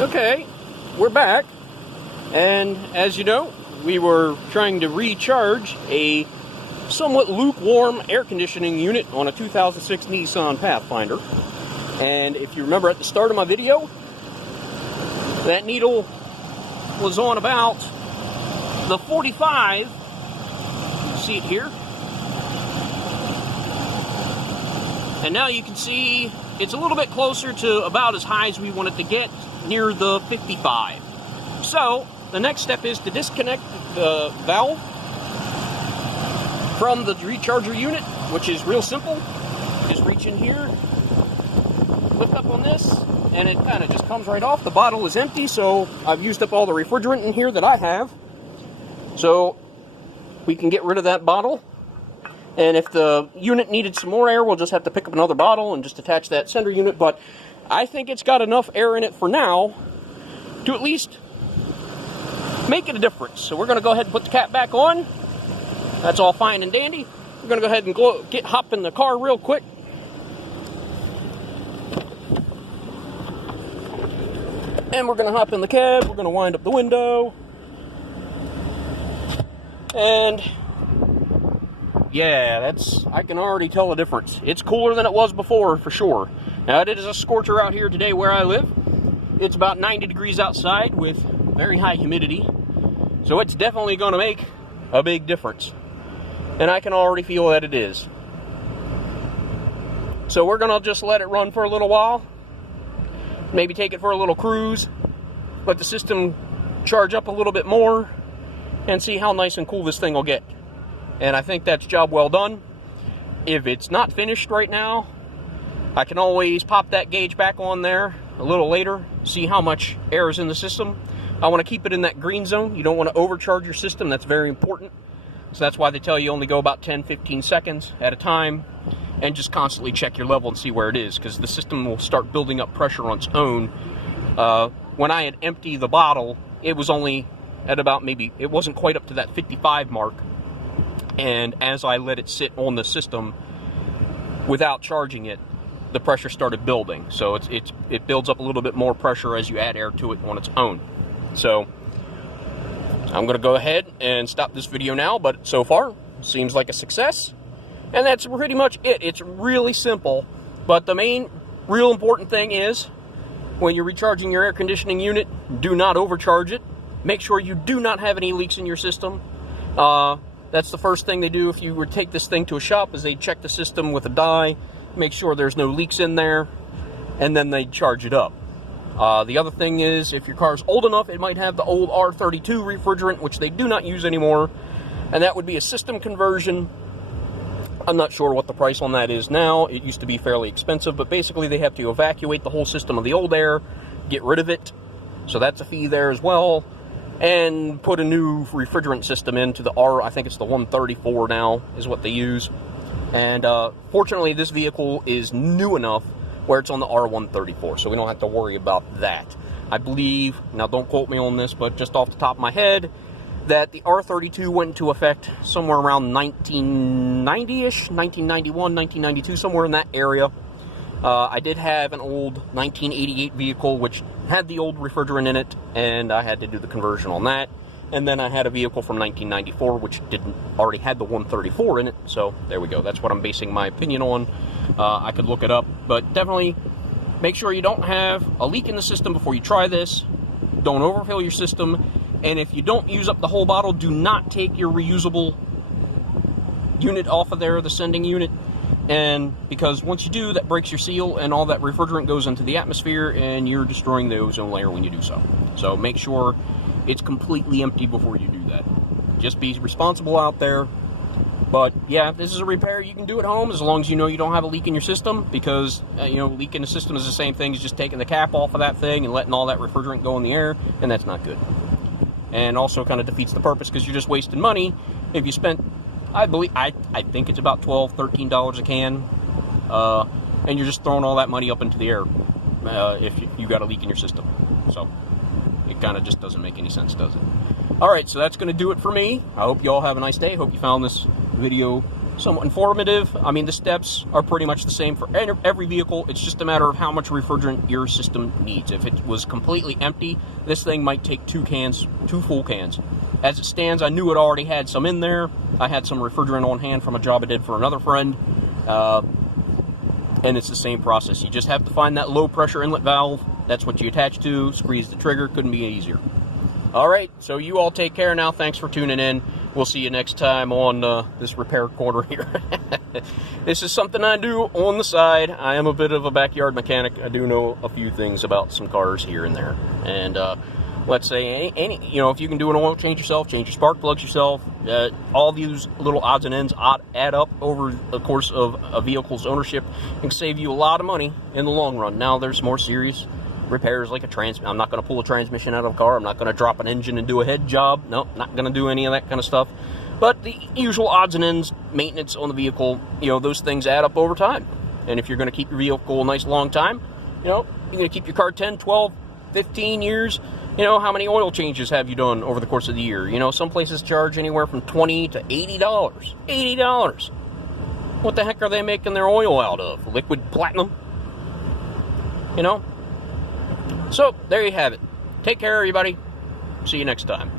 Okay, we're back, and as you know, we were trying to recharge a somewhat lukewarm air conditioning unit on a 2006 Nissan Pathfinder. And if you remember at the start of my video, that needle was on about the 45. You see it here. And now you can see it's a little bit closer to about as high as we want it to get, near the 55. So the next step is to disconnect the valve from the recharger unit, which is real simple. Just reach in here, lift up on this, and it kind of just comes right off. The bottle is empty, so I've used up all the refrigerant in here that I have. So we can get rid of that bottle. And if the unit needed some more air, we'll just have to pick up another bottle and just attach that sender unit. But I think it's got enough air in it for now to at least make it a difference. So we're going to go ahead and put the cap back on. That's all fine and dandy. We're going to go ahead and hop in the car real quick. And we're going to hop in the cab. We're going to wind up the window. And yeah, I can already tell a difference. It's cooler than it was before, for sure. Now, it is a scorcher out here today where I live. It's about 90 degrees outside with very high humidity. So it's definitely going to make a big difference. And I can already feel that it is. So we're going to just let it run for a little while. Maybe take it for a little cruise. Let the system charge up a little bit more. And see how nice and cool this thing will get. And I think that's job well done. If it's not finished right now, I can always pop that gauge back on there a little later, see how much air is in the system. I want to keep it in that green zone. You don't want to overcharge your system. That's very important. So that's why they tell you only go about 10-15 seconds at a time and just constantly check your level and see where it is, because the system will start building up pressure on its own. When I had emptied the bottle, it was only at about it wasn't quite up to that 55 mark. And as I let it sit on the system without charging it, the pressure started building. So it builds up a little bit more pressure as you add air to it on its own. So I'm going to go ahead and stop this video now, but so far seems like a success. And that's pretty much it. It's really simple, but the main real important thing is when you're recharging your air conditioning unit, do not overcharge it. Make sure you do not have any leaks in your system. That's the first thing they do if you were to take this thing to a shop, is they check the system with a dye, make sure there's no leaks in there, and then they charge it up. The other thing is, if your car's old enough, it might have the old R32 refrigerant, which they do not use anymore, and that would be a system conversion. I'm not sure what the price on that is now. It used to be fairly expensive, but basically they have to evacuate the whole system of the old air, get rid of it, so that's a fee there as well. And put a new refrigerant system into the I think it's the 134 now, is what they use. And fortunately, this vehicle is new enough where it's on the R134, so we don't have to worry about that. I believe, now don't quote me on this, but just off the top of my head, that the R32 went into effect somewhere around 1990-ish, 1991, 1992, somewhere in that area. I did have an old 1988 vehicle which had the old refrigerant in it, and I had to do the conversion on that. And then I had a vehicle from 1994 which already had the 134 in it, so there we go. That's what I'm basing my opinion on. I could look it up, but definitely make sure you don't have a leak in the system before you try this. Don't overfill your system, and if you don't use up the whole bottle, do not take your reusable unit off of there, the sending unit. And because once you do, that breaks your seal and all that refrigerant goes into the atmosphere, and you're destroying the ozone layer when you do so. So make sure it's completely empty before you do that. Just be responsible out there. But yeah, this is a repair you can do at home as long as you know you don't have a leak in your system, because leak in the system is the same thing as just taking the cap off of that thing and letting all that refrigerant go in the air, and that's not good. And also kind of defeats the purpose, because you're just wasting money. If you spent, I think it's about $12, $13 a can, and you're just throwing all that money up into the air if you got a leak in your system. So it kind of just doesn't make any sense, does it? All right, so that's going to do it for me. I hope you all have a nice day. Hope you found this video somewhat informative. I mean, the steps are pretty much the same for every vehicle. It's just a matter of how much refrigerant your system needs. If it was completely empty, this thing might take 2 full cans. As it stands, I knew it already had some in there. I had some refrigerant on hand from a job I did for another friend. And it's the same process. You just have to find that low pressure inlet valve. That's what you attach to, squeeze the trigger. Couldn't be easier. All right, so you all take care now. Thanks for tuning in. We'll see you next time on this repair corner here. This is something I do on the side. I am a bit of a backyard mechanic. I do know a few things about some cars here and there. And let's say, if you can do an oil change yourself, change your spark plugs yourself, all these little odds and ends add up over the course of a vehicle's ownership and can save you a lot of money in the long run. Now, there's more serious repairs like I'm not going to pull a transmission out of a car. I'm not going to drop an engine and do a head job. No, not going to do any of that kind of stuff. But the usual odds and ends, maintenance on the vehicle, those things add up over time. And if you're going to keep your vehicle a nice long time, you're going to keep your car 10, 12, 15 years. How many oil changes have you done over the course of the year? Some places charge anywhere from $20 to $80. $80. What the heck are they making their oil out of? Liquid platinum? So, there you have it. Take care, everybody. See you next time.